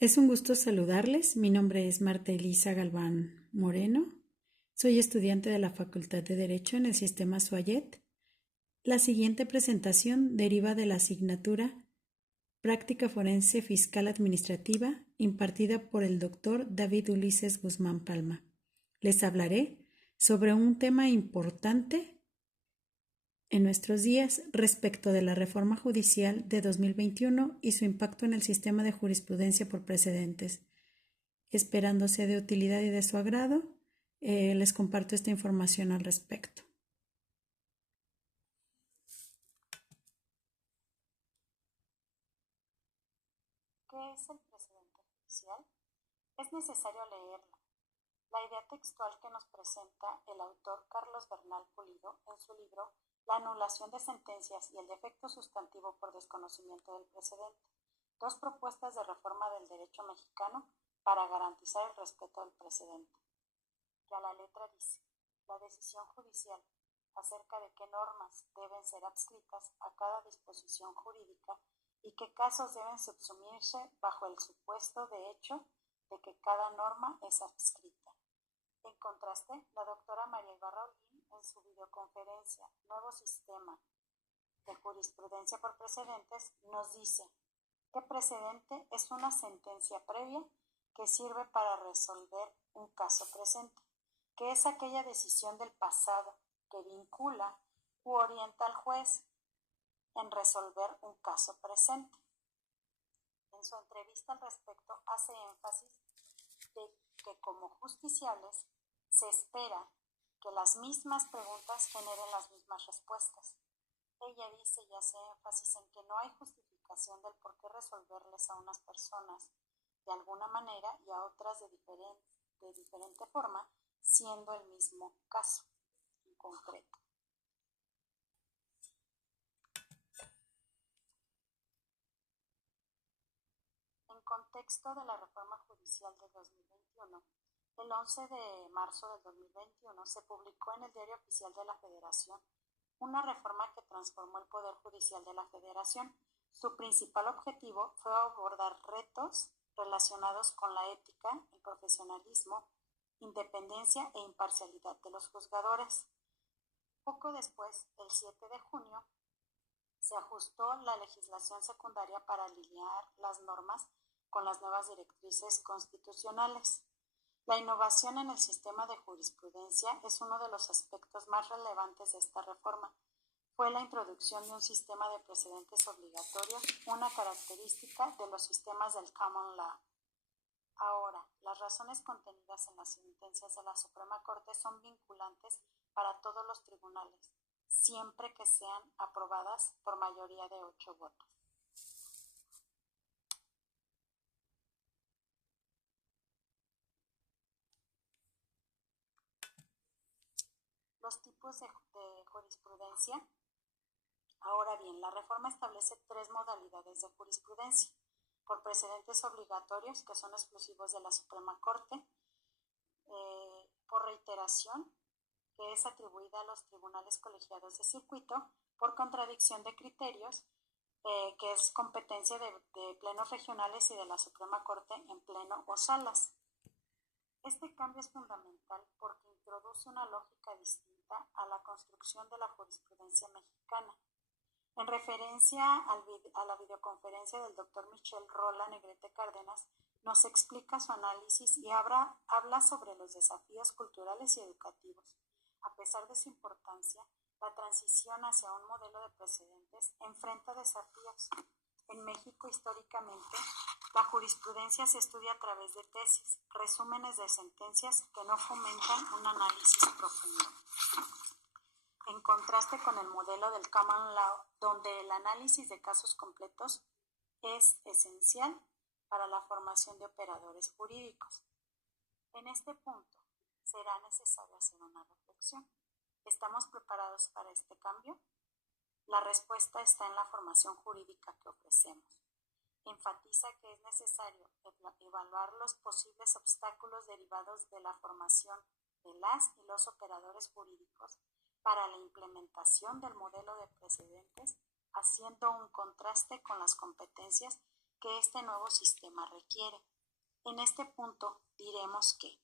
Es un gusto saludarles. Mi nombre es Marta Elisa Galván Moreno. Soy estudiante de la Facultad de Derecho en el sistema SUAYET. La siguiente presentación deriva de la asignatura Práctica Forense Fiscal Administrativa impartida por el doctor David Ulises Guzmán Palma. Les hablaré sobre un tema importante en nuestros días respecto de la reforma judicial de 2021 y su impacto en el sistema de jurisprudencia por precedentes. Esperando sea de utilidad y de su agrado, les comparto esta información al respecto. ¿Qué es el precedente judicial? Es necesario leerlo. La idea textual que nos presenta el autor Carlos Bernal Pulido en su libro La anulación de sentencias y el defecto sustantivo por desconocimiento del precedente, dos propuestas de reforma del derecho mexicano para garantizar el respeto del precedente. Que a la letra dice, la decisión judicial acerca de qué normas deben ser adscritas a cada disposición jurídica y qué casos deben subsumirse bajo el supuesto de hecho de que cada norma es adscrita. En contraste, la doctora María Ibarra Olguín, en su videoconferencia Nuevo Sistema de Jurisprudencia por Precedentes, nos dice que precedente es una sentencia previa que sirve para resolver un caso presente, que es aquella decisión del pasado que vincula u orienta al juez en resolver un caso presente. En su entrevista al respecto hace énfasis de que como justiciables se espera que las mismas preguntas generen las mismas respuestas. Ella dice y hace énfasis en que no hay justificación del por qué resolverles a unas personas de alguna manera y a otras de diferente forma, siendo el mismo caso en concreto. En contexto de la reforma judicial de 2021, el 11 de marzo del 2021 se publicó en el Diario Oficial de la Federación una reforma que transformó el Poder Judicial de la Federación. Su principal objetivo fue abordar retos relacionados con la ética, el profesionalismo, independencia e imparcialidad de los juzgadores. Poco después, el 7 de junio, se ajustó la legislación secundaria para alinear las normas con las nuevas directrices constitucionales. La innovación en el sistema de jurisprudencia es uno de los aspectos más relevantes de esta reforma. Fue la introducción de un sistema de precedentes obligatorios, una característica de los sistemas del Common Law. Ahora, las razones contenidas en las sentencias de la Suprema Corte son vinculantes para todos los tribunales, siempre que sean aprobadas por mayoría de 8 votos. Los tipos de jurisprudencia. Ahora bien, la reforma establece 3 modalidades de jurisprudencia: por precedentes obligatorios, que son exclusivos de la Suprema Corte; por reiteración, que es atribuida a los tribunales colegiados de circuito; por contradicción de criterios, que es competencia de plenos regionales y de la Suprema Corte en pleno o salas. Este cambio es fundamental porque introduce una lógica distinta a la construcción de la jurisprudencia mexicana. En referencia a la videoconferencia del doctor Michel Rola Negrete Cárdenas, nos explica su análisis y habla sobre los desafíos culturales y educativos. A pesar de su importancia, la transición hacia un modelo de precedentes enfrenta desafíos. En México, históricamente, la jurisprudencia se estudia a través de tesis, resúmenes de sentencias que no fomentan un análisis profundo. En contraste con el modelo del Common Law, donde el análisis de casos completos es esencial para la formación de operadores jurídicos. En este punto, será necesario hacer una reflexión. ¿Estamos preparados para este cambio? La respuesta está en la formación jurídica que ofrecemos. Enfatiza que es necesario evaluar los posibles obstáculos derivados de la formación de las y los operadores jurídicos para la implementación del modelo de precedentes, haciendo un contraste con las competencias que este nuevo sistema requiere. En este punto diremos que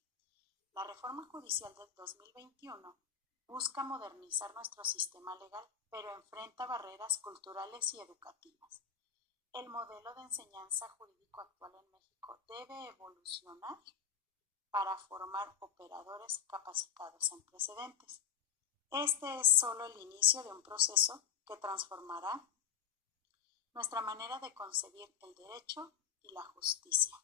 la reforma judicial del 2021 busca modernizar nuestro sistema legal, pero enfrenta barreras culturales y educativas. El modelo de enseñanza jurídico actual en México debe evolucionar para formar operadores capacitados en precedentes. Este es solo el inicio de un proceso que transformará nuestra manera de concebir el derecho y la justicia.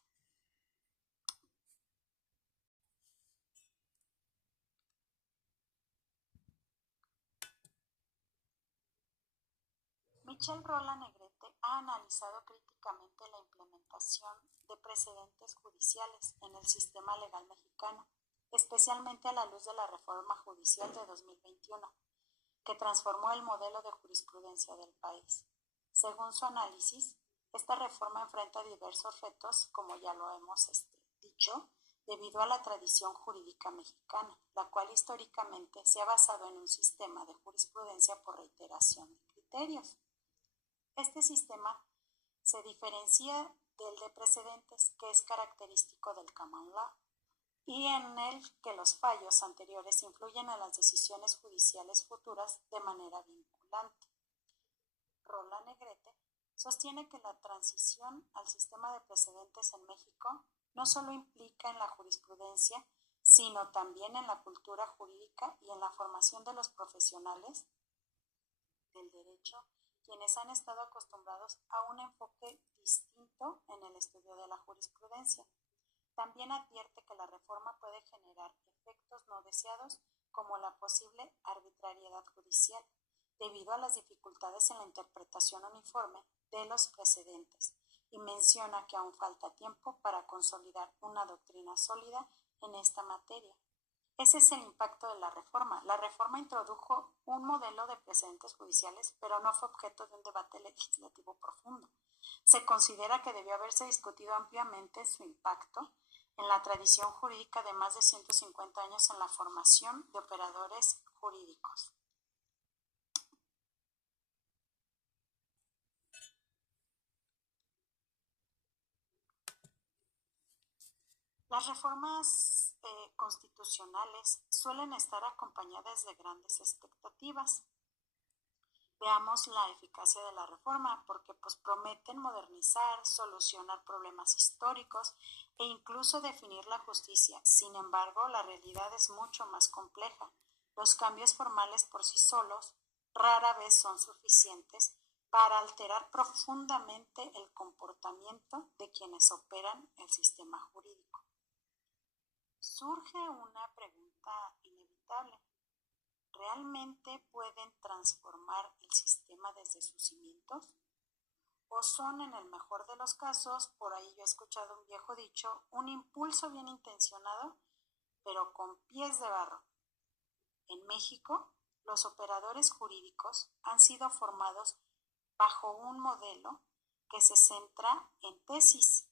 Michel Rolla Negrete ha analizado críticamente la implementación de precedentes judiciales en el sistema legal mexicano, especialmente a la luz de la reforma judicial de 2021, que transformó el modelo de jurisprudencia del país. Según su análisis, esta reforma enfrenta diversos retos, como ya lo hemos dicho, debido a la tradición jurídica mexicana, la cual históricamente se ha basado en un sistema de jurisprudencia por reiteración de criterios. Este sistema se diferencia del de precedentes, que es característico del common law, y en el que los fallos anteriores influyen en las decisiones judiciales futuras de manera vinculante. Rolla Negrete sostiene que la transición al sistema de precedentes en México no solo implica en la jurisprudencia, sino también en la cultura jurídica y en la formación de los profesionales del derecho, quienes han estado acostumbrados a un enfoque distinto en el estudio de la jurisprudencia. También advierte que la reforma puede generar efectos no deseados, como la posible arbitrariedad judicial, debido a las dificultades en la interpretación uniforme de los precedentes, y menciona que aún falta tiempo para consolidar una doctrina sólida en esta materia. Ese es el impacto de la reforma. La reforma introdujo un modelo de precedentes judiciales, pero no fue objeto de un debate legislativo profundo. Se considera que debió haberse discutido ampliamente su impacto en la tradición jurídica de más de 150 años en la formación de operadores jurídicos. Las reformas constitucionales suelen estar acompañadas de grandes expectativas. Veamos la eficacia de la reforma, porque prometen modernizar, solucionar problemas históricos e incluso definir la justicia. Sin embargo, la realidad es mucho más compleja. Los cambios formales por sí solos rara vez son suficientes para alterar profundamente el comportamiento de quienes operan el sistema jurídico. Surge una pregunta inevitable. ¿Realmente pueden transformar el sistema desde sus cimientos? ¿O son, en el mejor de los casos, por ahí yo he escuchado un viejo dicho, un impulso bien intencionado, pero con pies de barro? En México, los operadores jurídicos han sido formados bajo un modelo que se centra en tesis,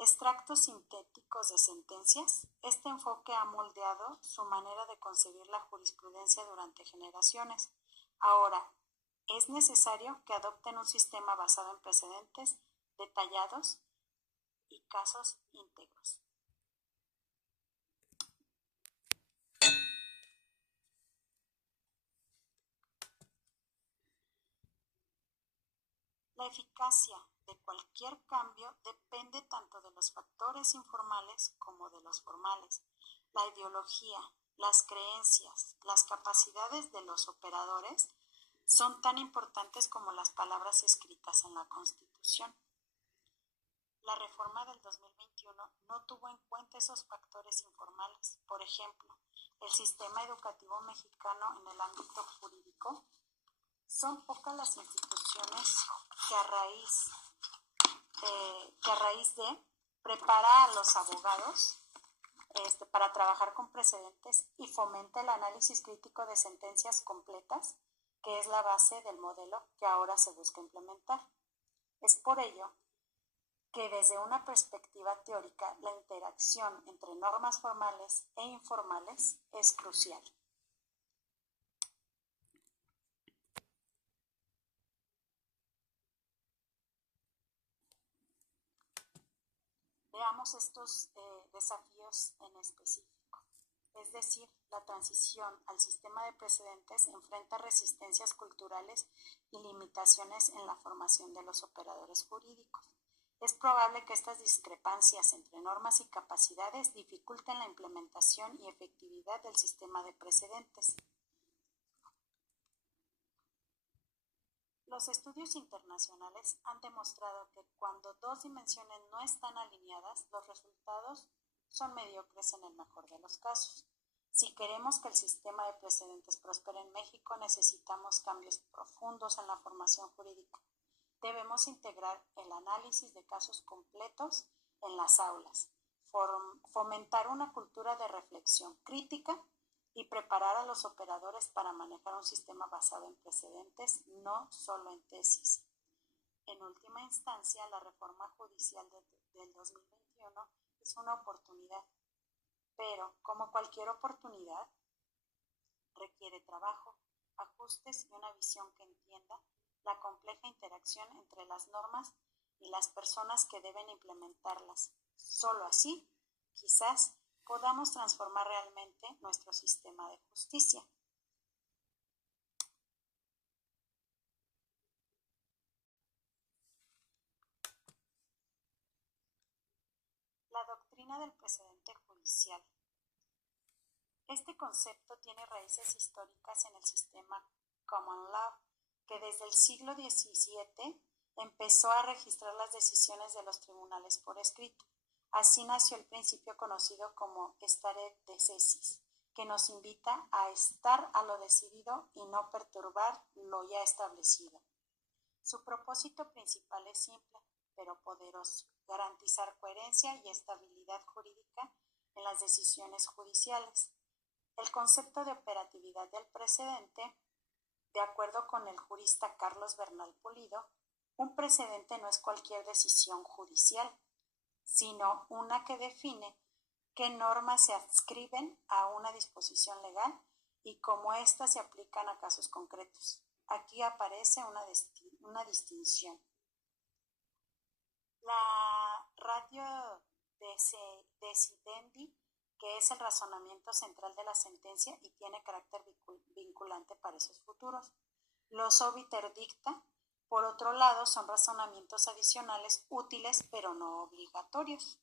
extractos sintéticos de sentencias. Este enfoque ha moldeado su manera de concebir la jurisprudencia durante generaciones. Ahora, es necesario que adopten un sistema basado en precedentes detallados y casos íntegros. La eficacia de cualquier cambio depende tanto de los factores informales como de los formales. La ideología, las creencias, las capacidades de los operadores son tan importantes como las palabras escritas en la Constitución. La reforma del 2021 no tuvo en cuenta esos factores informales. Por ejemplo, el sistema educativo mexicano en el ámbito jurídico. Son pocas las instituciones que a raíz de prepara a los abogados para trabajar con precedentes y fomenta el análisis crítico de sentencias completas, que es la base del modelo que ahora se busca implementar. Es por ello que desde una perspectiva teórica la interacción entre normas formales e informales es crucial. Veamos estos desafíos en específico. Es decir, la transición al sistema de precedentes enfrenta resistencias culturales y limitaciones en la formación de los operadores jurídicos. Es probable que estas discrepancias entre normas y capacidades dificulten la implementación y efectividad del sistema de precedentes. Los estudios internacionales han demostrado que cuando dos dimensiones no están alineadas, los resultados son mediocres en el mejor de los casos. Si queremos que el sistema de precedentes prospere en México, necesitamos cambios profundos en la formación jurídica. Debemos integrar el análisis de casos completos en las aulas, fomentar una cultura de reflexión crítica y preparar a los operadores para manejar un sistema basado en precedentes, no solo en tesis. En última instancia, la reforma judicial del 2021 es una oportunidad, pero como cualquier oportunidad, requiere trabajo, ajustes y una visión que entienda la compleja interacción entre las normas y las personas que deben implementarlas. Solo así, quizás, podamos transformar realmente nuestro sistema de justicia. La doctrina del precedente judicial. Este concepto tiene raíces históricas en el sistema Common Law, que desde el siglo XVII empezó a registrar las decisiones de los tribunales por escrito. Así nació el principio conocido como stare decisis, que nos invita a estar a lo decidido y no perturbar lo ya establecido. Su propósito principal es simple, pero poderoso: garantizar coherencia y estabilidad jurídica en las decisiones judiciales. El concepto de operatividad del precedente, de acuerdo con el jurista Carlos Bernal Pulido, un precedente no es cualquier decisión judicial, sino una que define qué normas se adscriben a una disposición legal y cómo éstas se aplican a casos concretos. Aquí aparece una distinción. La ratio decidendi, que es el razonamiento central de la sentencia y tiene carácter vinculante para esos futuros. Los obiter dicta, por otro lado, son razonamientos adicionales útiles pero no obligatorios.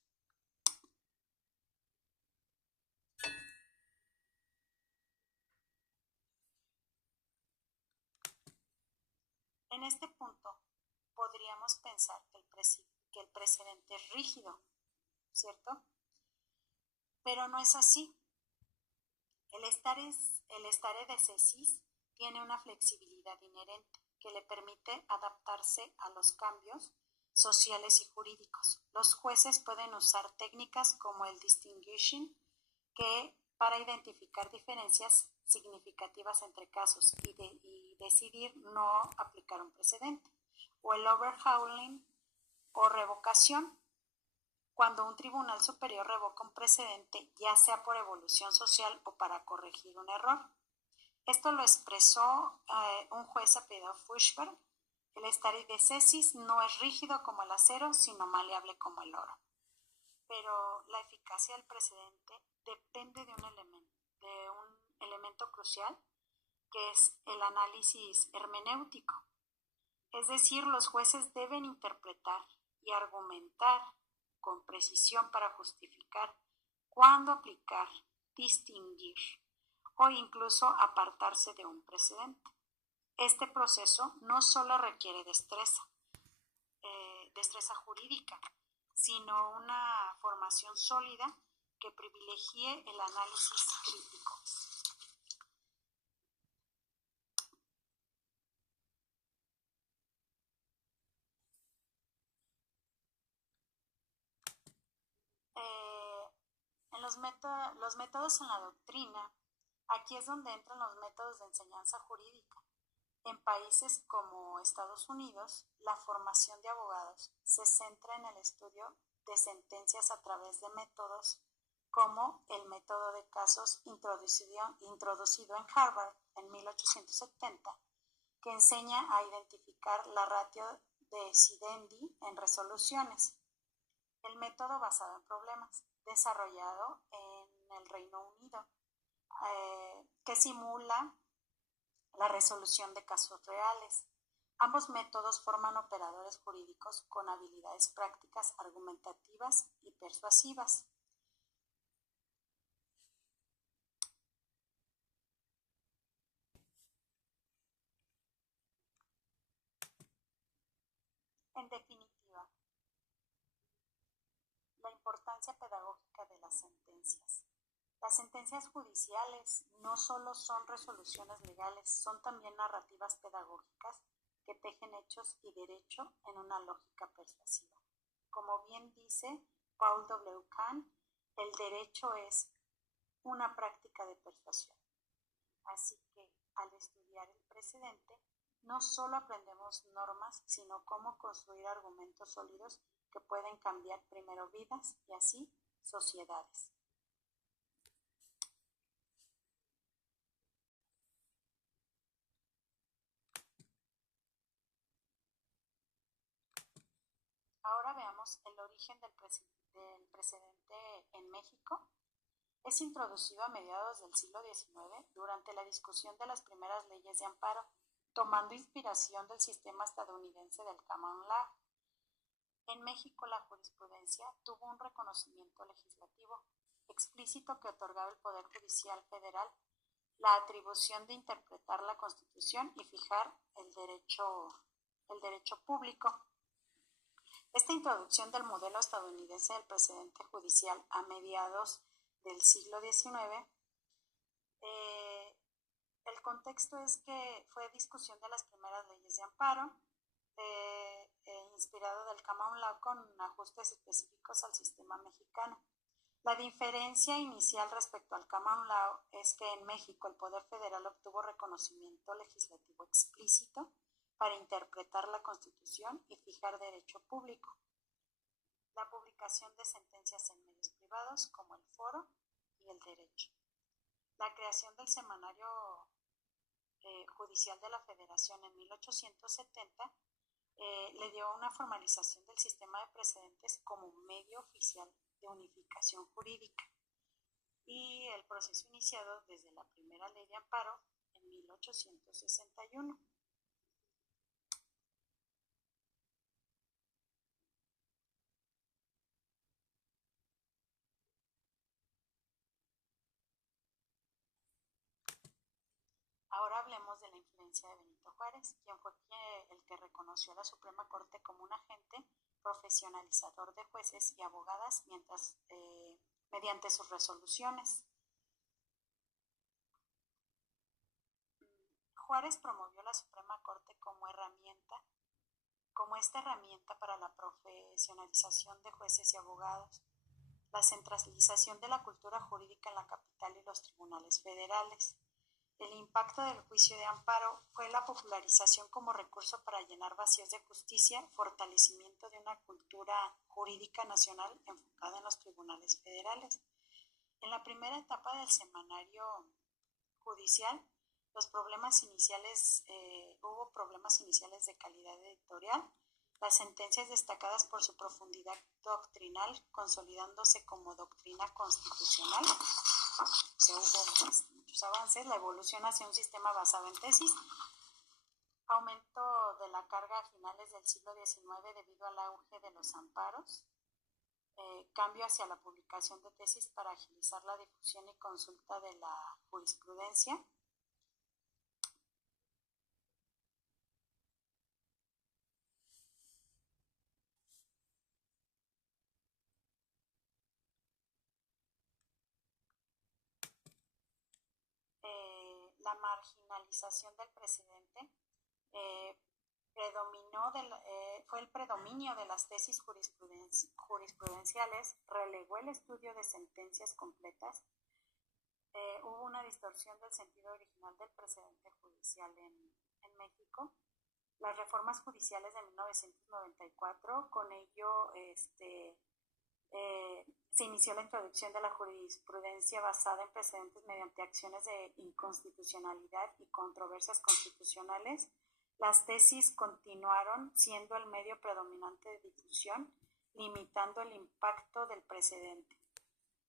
En este punto, podríamos pensar que el precedente es rígido, ¿cierto? Pero no es así. El stare decisis tiene una flexibilidad inherente que le permite adaptarse a los cambios sociales y jurídicos. Los jueces pueden usar técnicas como el distinguishing, que para identificar diferencias significativas entre casos y decidir no aplicar un precedente, o el overhauling o revocación, cuando un tribunal superior revoca un precedente, ya sea por evolución social o para corregir un error. Esto lo expresó un juez apellidado Fuchsberg. El stare decisis no es rígido como el acero, sino maleable como el oro. Pero la eficacia del precedente depende de un elemento crucial, que es el análisis hermenéutico. Es decir, los jueces deben interpretar y argumentar con precisión para justificar cuándo aplicar, distinguir o incluso apartarse de un precedente. Este proceso no solo requiere destreza jurídica, sino una formación sólida que privilegie el análisis crítico. En los métodos en la doctrina, aquí es donde entran los métodos de enseñanza jurídica. En países como Estados Unidos, la formación de abogados se centra en el estudio de sentencias a través de métodos como el método de casos introducido en Harvard en 1870, que enseña a identificar la ratio decidendi en resoluciones. El método basado en problemas, desarrollado en el Reino Unido, que simula la resolución de casos reales. Ambos métodos forman operadores jurídicos con habilidades prácticas, argumentativas y persuasivas. En definitiva, la importancia pedagógica de las sentencias. Las sentencias judiciales no solo son resoluciones legales, son también narrativas pedagógicas que tejen hechos y derecho en una lógica persuasiva. Como bien dice Paul W. Kahn, el derecho es una práctica de persuasión. Así que al estudiar el precedente, no solo aprendemos normas, sino cómo construir argumentos sólidos que pueden cambiar primero vidas y así sociedades. Ahora veamos el origen del precedente en México. Es introducido a mediados del siglo XIX durante la discusión de las primeras leyes de amparo, tomando inspiración del sistema estadounidense del Common Law. En México la jurisprudencia tuvo un reconocimiento legislativo explícito que otorgaba al Poder Judicial Federal la atribución de interpretar la Constitución y fijar el derecho público. Esta introducción del modelo estadounidense del precedente judicial a mediados del siglo XIX, el contexto es que fue discusión de las primeras leyes de amparo, inspirado del Common Law con ajustes específicos al sistema mexicano. La diferencia inicial respecto al Common Law es que en México el Poder Federal obtuvo reconocimiento legislativo explícito para interpretar la Constitución y fijar derecho público. La publicación de sentencias en medios privados como el Foro y el Derecho. La creación del Semanario Judicial de la Federación en 1870 le dio una formalización del sistema de precedentes como medio oficial de unificación jurídica y el proceso iniciado desde la primera ley de amparo en 1861. Ahora hablemos de la influencia de Benito Juárez, quien fue el que reconoció a la Suprema Corte como un agente profesionalizador de jueces y abogadas mediante sus resoluciones. Juárez promovió la Suprema Corte como esta herramienta para la profesionalización de jueces y abogados, la centralización de la cultura jurídica en la capital y los tribunales federales. El impacto del juicio de amparo fue la popularización como recurso para llenar vacíos de justicia, fortalecimiento de una cultura jurídica nacional enfocada en los tribunales federales. En la primera etapa del semanario judicial, hubo problemas iniciales de calidad editorial, las sentencias destacadas por su profundidad doctrinal, consolidándose como doctrina constitucional. Hubo muchos avances, la evolución hacia un sistema basado en tesis, aumento de la carga a finales del siglo XIX debido al auge de los amparos, cambio hacia la publicación de tesis para agilizar la difusión y consulta de la jurisprudencia. La marginalización del precedente fue el predominio de las tesis jurisprudenciales, relegó el estudio de sentencias completas, hubo una distorsión del sentido original del precedente judicial en México. Las reformas judiciales de 1994, con ello se inició la introducción de la jurisprudencia basada en precedentes mediante acciones de inconstitucionalidad y controversias constitucionales. Las tesis continuaron siendo el medio predominante de difusión limitando el impacto del precedente.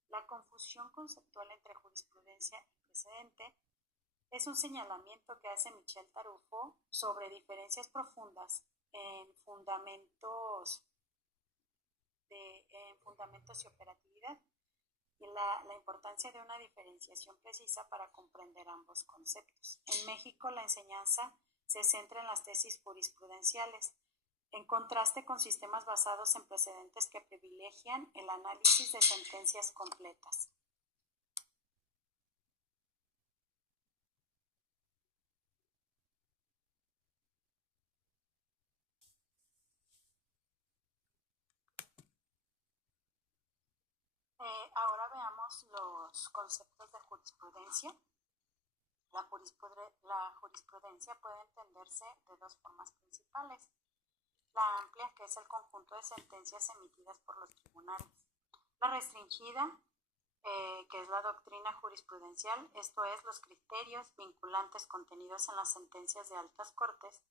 La confusión conceptual entre jurisprudencia y precedente es un señalamiento que hace Michel Tarufo sobre diferencias profundas en fundamentos y operatividad y la importancia de una diferenciación precisa para comprender ambos conceptos. En México, la enseñanza se centra en las tesis jurisprudenciales, en contraste con sistemas basados en precedentes que privilegian el análisis de sentencias completas. Ahora veamos los conceptos de jurisprudencia. La jurisprudencia puede entenderse de dos formas principales. La amplia, que es el conjunto de sentencias emitidas por los tribunales. La restringida, que es la doctrina jurisprudencial, esto es, los criterios vinculantes contenidos en las sentencias de altas cortes.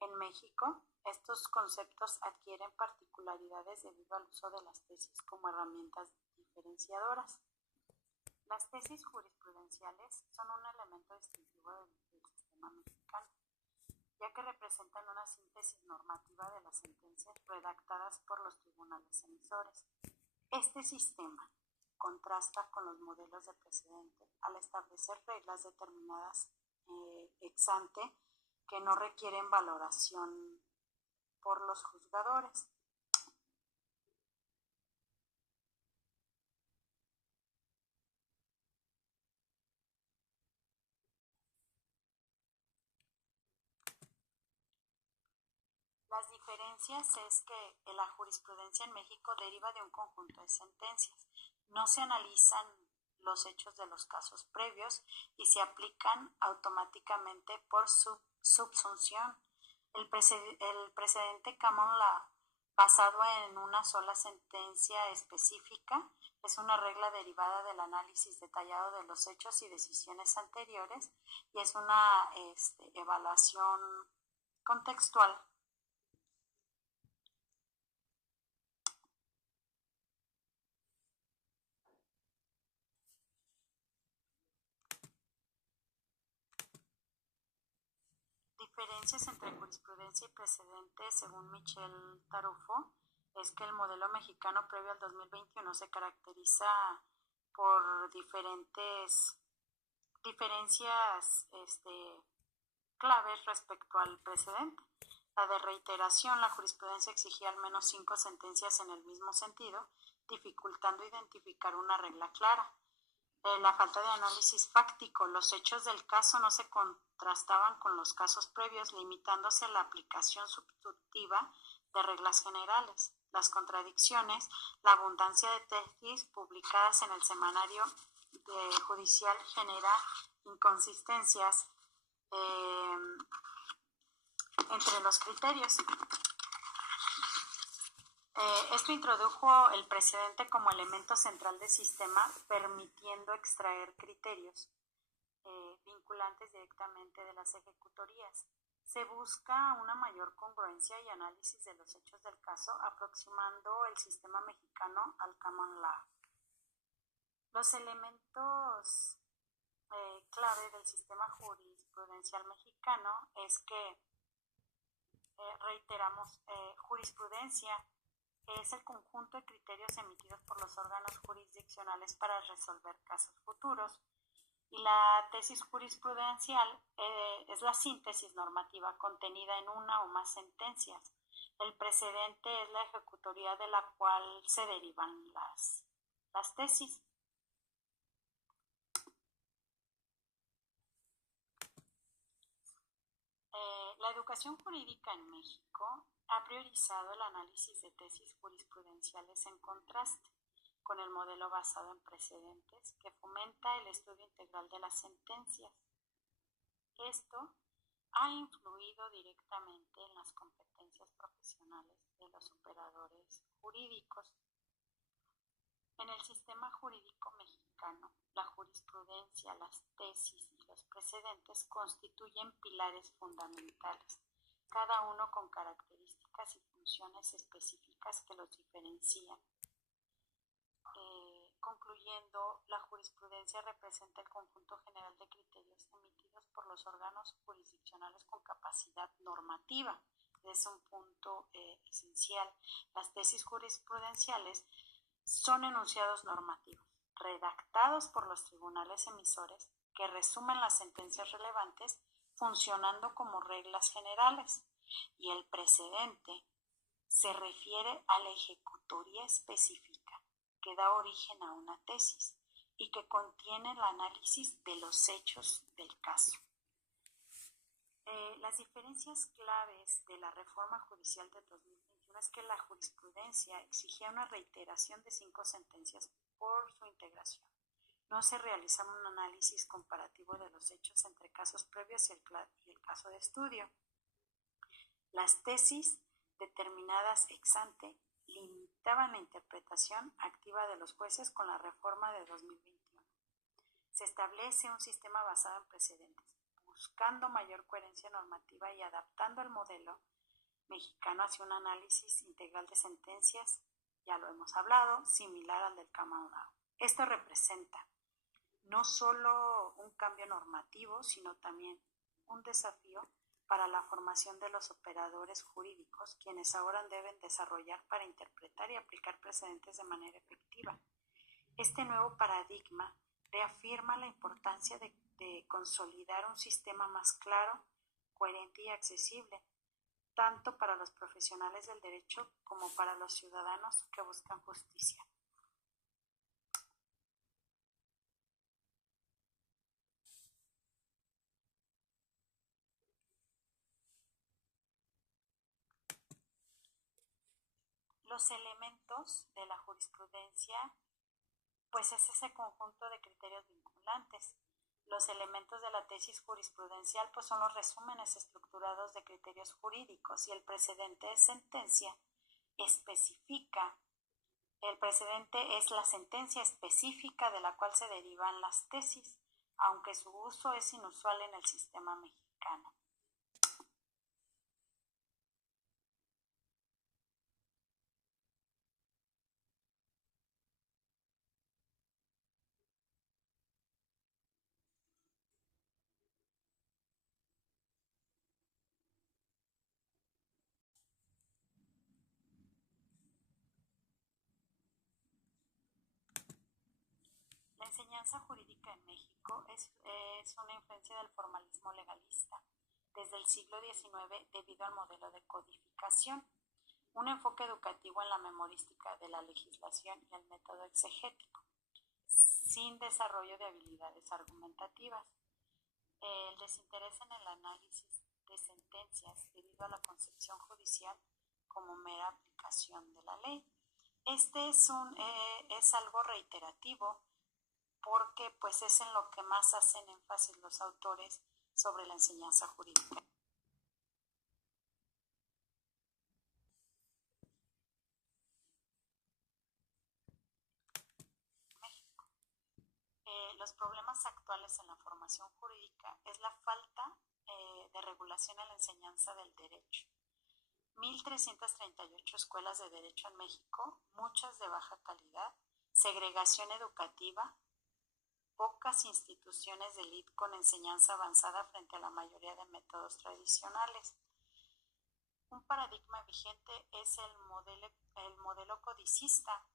En México, estos conceptos adquieren particularidades debido al uso de las tesis como herramientas diferenciadoras. Las tesis jurisprudenciales son un elemento distintivo del sistema mexicano, ya que representan una síntesis normativa de las sentencias redactadas por los tribunales emisores. Este sistema contrasta con los modelos de precedente al establecer reglas determinadas ex ante que no requieren valoración por los juzgadores. Las diferencias es que la jurisprudencia en México deriva de un conjunto de sentencias. No se analizan los hechos de los casos previos y se aplican automáticamente por subsunción. El precedente common law, basado en una sola sentencia específica, es una regla derivada del análisis detallado de los hechos y decisiones anteriores y es una evaluación contextual. Diferencias entre jurisprudencia y precedente, según Michel Tarufo, es que el modelo mexicano previo al 2021 se caracteriza por diferencias claves respecto al precedente. La de reiteración, la jurisprudencia exigía al menos 5 sentencias en el mismo sentido, dificultando identificar una regla clara. La falta de análisis fáctico, los hechos del caso no se contrastaban con los casos previos, limitándose a la aplicación subjetiva de reglas generales. Las contradicciones, la abundancia de tesis publicadas en el semanario judicial genera inconsistencias entre los criterios. Esto introdujo el precedente como elemento central del sistema, permitiendo extraer criterios vinculantes directamente de las ejecutorías. Se busca una mayor congruencia y análisis de los hechos del caso, aproximando el sistema mexicano al common law. Los elementos clave del sistema jurisprudencial mexicano es que, reiteramos, jurisprudencia es el conjunto de criterios emitidos por los órganos jurisdiccionales para resolver casos futuros. Y la tesis jurisprudencial es la síntesis normativa contenida en una o más sentencias. El precedente es la ejecutoría de la cual se derivan las tesis. La educación jurídica en México ha priorizado el análisis de tesis jurisprudenciales en contraste con el modelo basado en precedentes que fomenta el estudio integral de las sentencias. Esto ha influido directamente en las competencias profesionales de los operadores jurídicos. En el sistema jurídico mexicano, la jurisprudencia, las tesis y los precedentes constituyen pilares fundamentales, cada uno con características prácticas y funciones específicas que los diferencian. Concluyendo, la jurisprudencia representa el conjunto general de criterios emitidos por los órganos jurisdiccionales con capacidad normativa. Es un punto esencial. Las tesis jurisprudenciales son enunciados normativos, redactados por los tribunales emisores, que resumen las sentencias relevantes, funcionando como reglas generales. Y el precedente se refiere a la ejecutoria específica que da origen a una tesis y que contiene el análisis de los hechos del caso. Las diferencias claves de la reforma judicial de 2021 es que la jurisprudencia exigía una reiteración de 5 sentencias por su integración. No se realizaba un análisis comparativo de los hechos entre casos previos y el caso de estudio. Las tesis determinadas ex ante limitaban la interpretación activa de los jueces con la reforma de 2021. Se establece un sistema basado en precedentes, buscando mayor coherencia normativa y adaptando el modelo mexicano hacia un análisis integral de sentencias, ya lo hemos hablado, similar al del Common Law. Esto representa no solo un cambio normativo, sino también un desafío para la formación de los operadores jurídicos, quienes ahora deben desarrollar para interpretar y aplicar precedentes de manera efectiva. Este nuevo paradigma reafirma la importancia de consolidar un sistema más claro, coherente y accesible, tanto para los profesionales del derecho como para los ciudadanos que buscan justicia. Los elementos de la jurisprudencia, pues es ese conjunto de criterios vinculantes. Los elementos de la tesis jurisprudencial pues son los resúmenes estructurados de criterios jurídicos y el precedente de sentencia especifica. El precedente es la sentencia específica de la cual se derivan las tesis, aunque su uso es inusual en el sistema mexicano. La enseñanza jurídica en México es una influencia del formalismo legalista desde el siglo XIX debido al modelo de codificación, un enfoque educativo en la memorística de la legislación y el método exegético, sin desarrollo de habilidades argumentativas. El desinterés en el análisis de sentencias debido a la concepción judicial como mera aplicación de la ley. Este es algo reiterativo porque pues es en lo que más hacen énfasis los autores sobre la enseñanza jurídica. México. Los problemas actuales en la formación jurídica es la falta de regulación en la enseñanza del derecho. 1,338 escuelas de derecho en México, muchas de baja calidad, segregación educativa, pocas instituciones de élite con enseñanza avanzada frente a la mayoría de métodos tradicionales. Un paradigma vigente es el modelo codicista,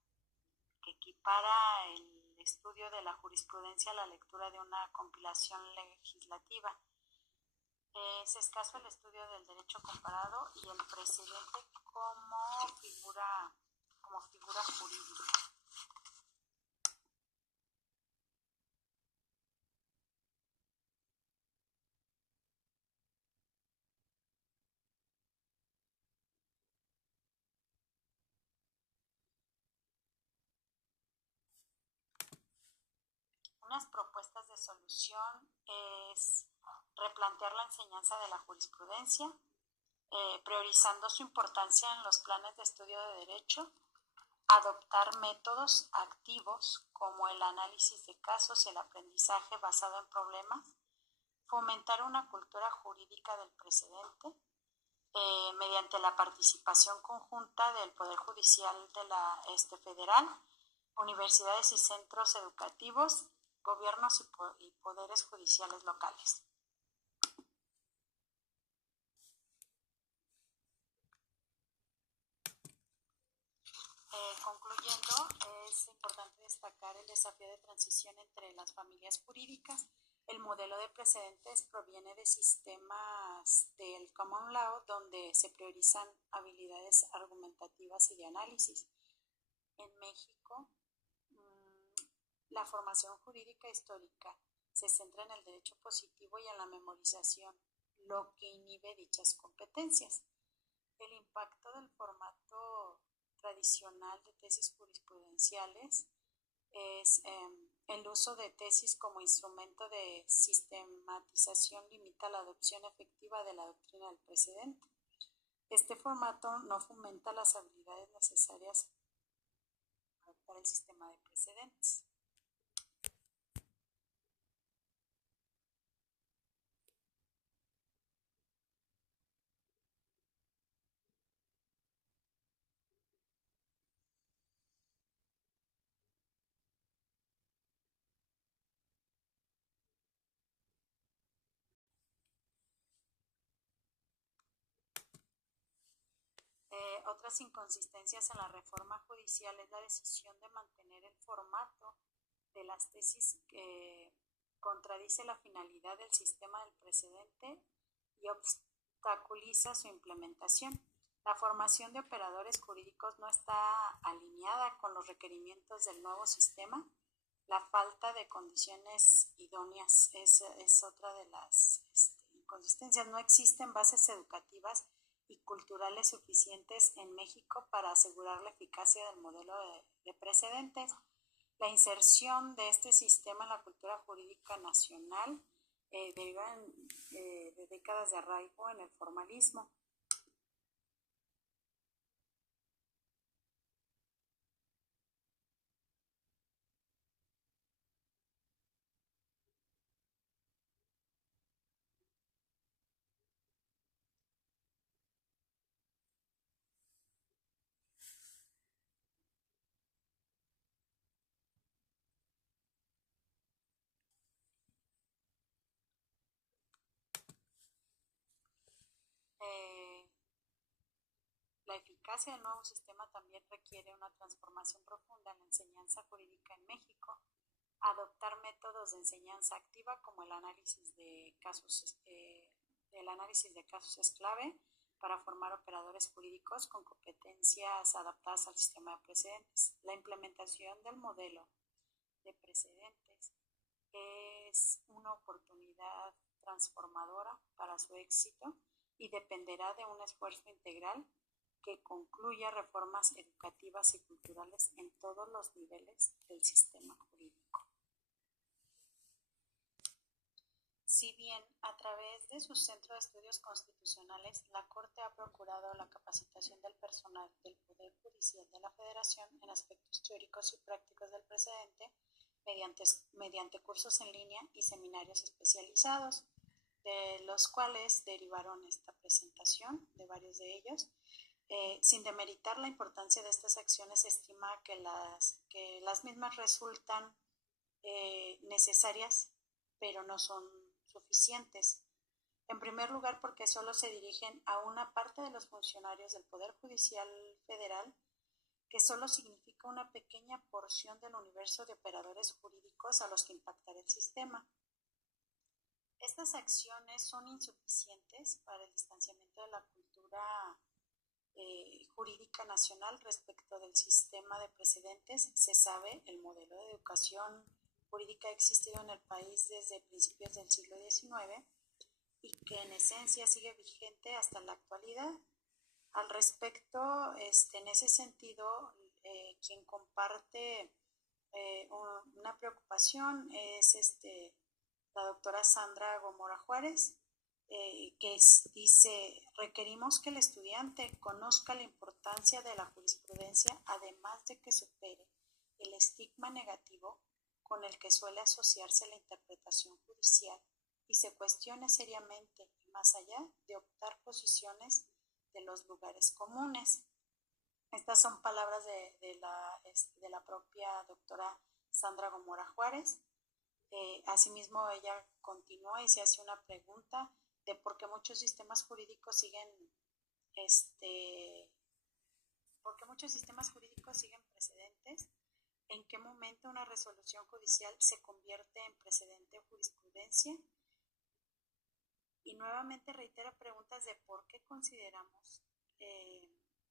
que equipara el estudio de la jurisprudencia a la lectura de una compilación legislativa. Es escaso el estudio del derecho comparado y el precedente como figura jurídica. Unas propuestas de solución es replantear la enseñanza de la jurisprudencia, priorizando su importancia en los planes de estudio de derecho, adoptar métodos activos como el análisis de casos y el aprendizaje basado en problemas, fomentar una cultura jurídica del precedente, mediante la participación conjunta del Poder Judicial de la Federal, universidades y centros educativos, gobiernos y poderes judiciales locales. Concluyendo, es importante destacar el desafío de transición entre las familias jurídicas. El modelo de precedentes proviene de sistemas del Common Law, donde se priorizan habilidades argumentativas y de análisis. En México, la formación jurídica histórica se centra en el derecho positivo y en la memorización, lo que inhibe dichas competencias. El impacto del formato tradicional de tesis jurisprudenciales es el uso de tesis como instrumento de sistematización limita la adopción efectiva de la doctrina del precedente. Este formato no fomenta las habilidades necesarias para el sistema de precedentes. Otras inconsistencias en la reforma judicial es la decisión de mantener el formato de las tesis que contradice la finalidad del sistema del precedente y obstaculiza su implementación. La formación de operadores jurídicos no está alineada con los requerimientos del nuevo sistema. La falta de condiciones idóneas es otra de las inconsistencias. No existen bases educativas y culturales suficientes en México para asegurar la eficacia del modelo de precedentes. La inserción de este sistema en la cultura jurídica nacional deriva de décadas de arraigo en el formalismo. La eficacia del nuevo sistema también requiere una transformación profunda en la enseñanza jurídica en México, adoptar métodos de enseñanza activa como el análisis de casos es clave para formar operadores jurídicos con competencias adaptadas al sistema de precedentes. La implementación del modelo de precedentes es una oportunidad transformadora para su éxito y dependerá de un esfuerzo integral que concluya reformas educativas y culturales en todos los niveles del sistema jurídico. Si bien a través de su Centro de Estudios Constitucionales, la Corte ha procurado la capacitación del personal del Poder Judicial de la Federación en aspectos teóricos y prácticos del precedente mediante cursos en línea y seminarios especializados, de los cuales derivaron esta presentación de varios de ellos. Sin demeritar la importancia de estas acciones, se estima que las mismas resultan necesarias, pero no son suficientes. En primer lugar, porque solo se dirigen a una parte de los funcionarios del Poder Judicial Federal, que solo significa una pequeña porción del universo de operadores jurídicos a los que impactará el sistema. Estas acciones son insuficientes para el distanciamiento de la cultura jurídica nacional respecto del sistema de precedentes. Se sabe, el modelo de educación jurídica ha existido en el país desde principios del siglo XIX y que en esencia sigue vigente hasta la actualidad. Al respecto, en ese sentido, quien comparte una preocupación es la doctora Sandra Gomora Juárez, que dice: requerimos que el estudiante conozca la importancia de la jurisprudencia, además de que supere el estigma negativo con el que suele asociarse la interpretación judicial y se cuestione seriamente y más allá de optar posiciones de los lugares comunes. Estas son palabras de la propia doctora Sandra Gomora Juárez. Asimismo, ella continúa y se hace una pregunta de por qué muchos sistemas jurídicos siguen precedentes, en qué momento una resolución judicial se convierte en precedente o jurisprudencia, y nuevamente reitera preguntas de por qué consideramos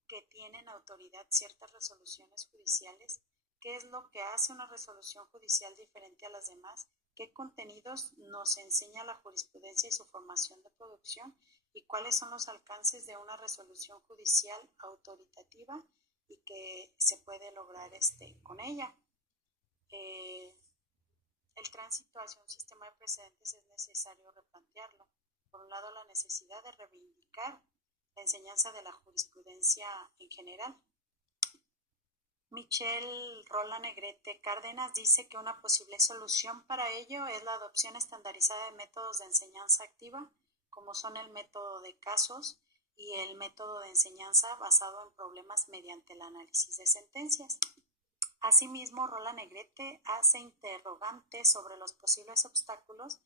que tienen autoridad ciertas resoluciones judiciales, qué es lo que hace una resolución judicial diferente a las demás, qué contenidos nos enseña la jurisprudencia y su formación de producción, y cuáles son los alcances de una resolución judicial autoritativa y que se puede lograr con ella. El tránsito hacia un sistema de precedentes es necesario replantearlo. Por un lado, la necesidad de reivindicar la enseñanza de la jurisprudencia en general. Michelle Rola Negrete Cárdenas dice que una posible solución para ello es la adopción estandarizada de métodos de enseñanza activa, como son el método de casos y el método de enseñanza basado en problemas mediante el análisis de sentencias. Asimismo, Rola Negrete hace interrogantes sobre los posibles obstáculos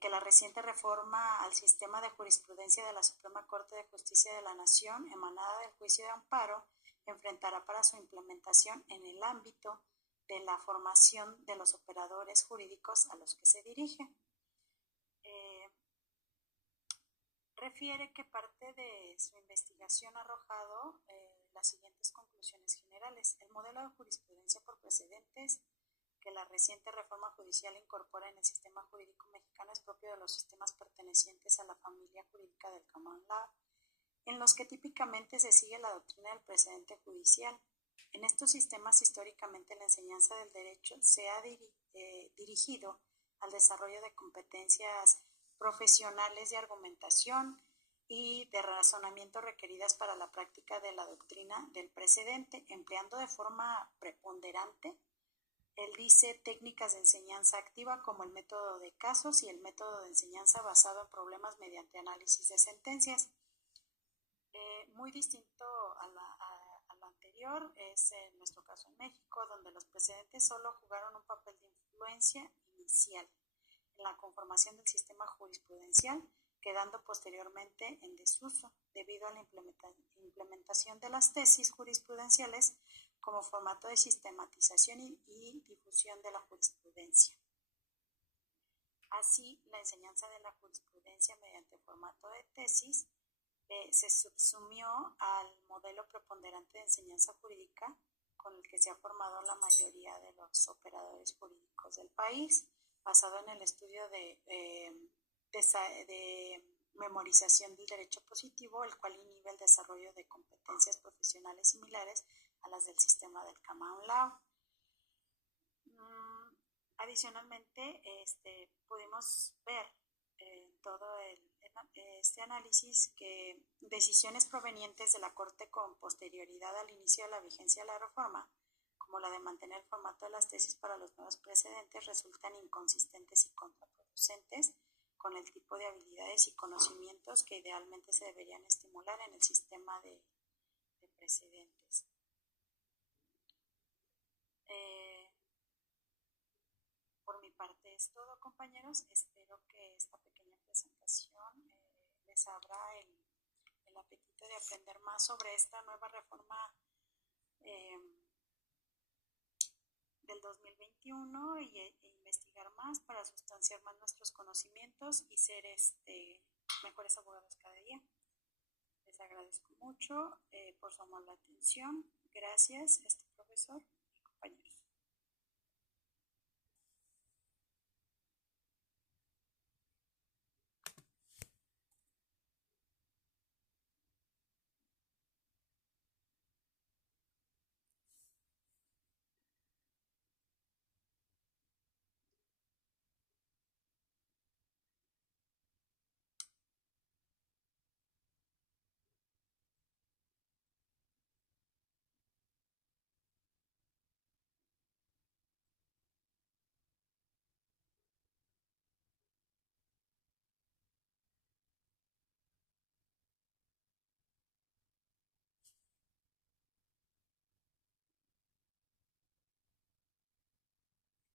que la reciente reforma al sistema de jurisprudencia de la Suprema Corte de Justicia de la Nación, emanada del juicio de amparo, enfrentará para su implementación en el ámbito de la formación de los operadores jurídicos a los que se dirige. Refiere que parte de su investigación ha arrojado las siguientes conclusiones generales. El modelo de jurisprudencia por precedentes que la reciente reforma judicial incorpora en el sistema jurídico mexicano es propio de los sistemas pertenecientes a la familia jurídica del Common Law, en los que típicamente se sigue la doctrina del precedente judicial. En estos sistemas, históricamente, la enseñanza del derecho se ha dirigido al desarrollo de competencias profesionales de argumentación y de razonamiento requeridas para la práctica de la doctrina del precedente, empleando de forma preponderante, él dice, técnicas de enseñanza activa como el método de casos y el método de enseñanza basado en problemas mediante análisis de sentencias. Muy distinto a lo anterior es en nuestro caso en México, donde los precedentes solo jugaron un papel de influencia inicial en la conformación del sistema jurisprudencial, quedando posteriormente en desuso debido a la implementación de las tesis jurisprudenciales como formato de sistematización y difusión de la jurisprudencia. Así, la enseñanza de la jurisprudencia mediante formato de tesis se subsumió al modelo preponderante de enseñanza jurídica con el que se ha formado la mayoría de los operadores jurídicos del país, basado en el estudio de memorización del derecho positivo, el cual inhibe el desarrollo de competencias profesionales similares a las del sistema del Common Law. Adicionalmente, pudimos ver en todo este análisis que decisiones provenientes de la Corte con posterioridad al inicio de la vigencia de la reforma, como la de mantener el formato de las tesis para los nuevos precedentes, resultan inconsistentes y contraproducentes con el tipo de habilidades y conocimientos que idealmente se deberían estimular en el sistema de precedentes. Por mi parte es todo, compañeros. Espero que esta pequeña presentación les abra el apetito de aprender más sobre esta nueva reforma del 2021 e investigar más para sustanciar más nuestros conocimientos y ser mejores abogados cada día. Les agradezco mucho por su amable atención. Gracias, profesor y compañeros.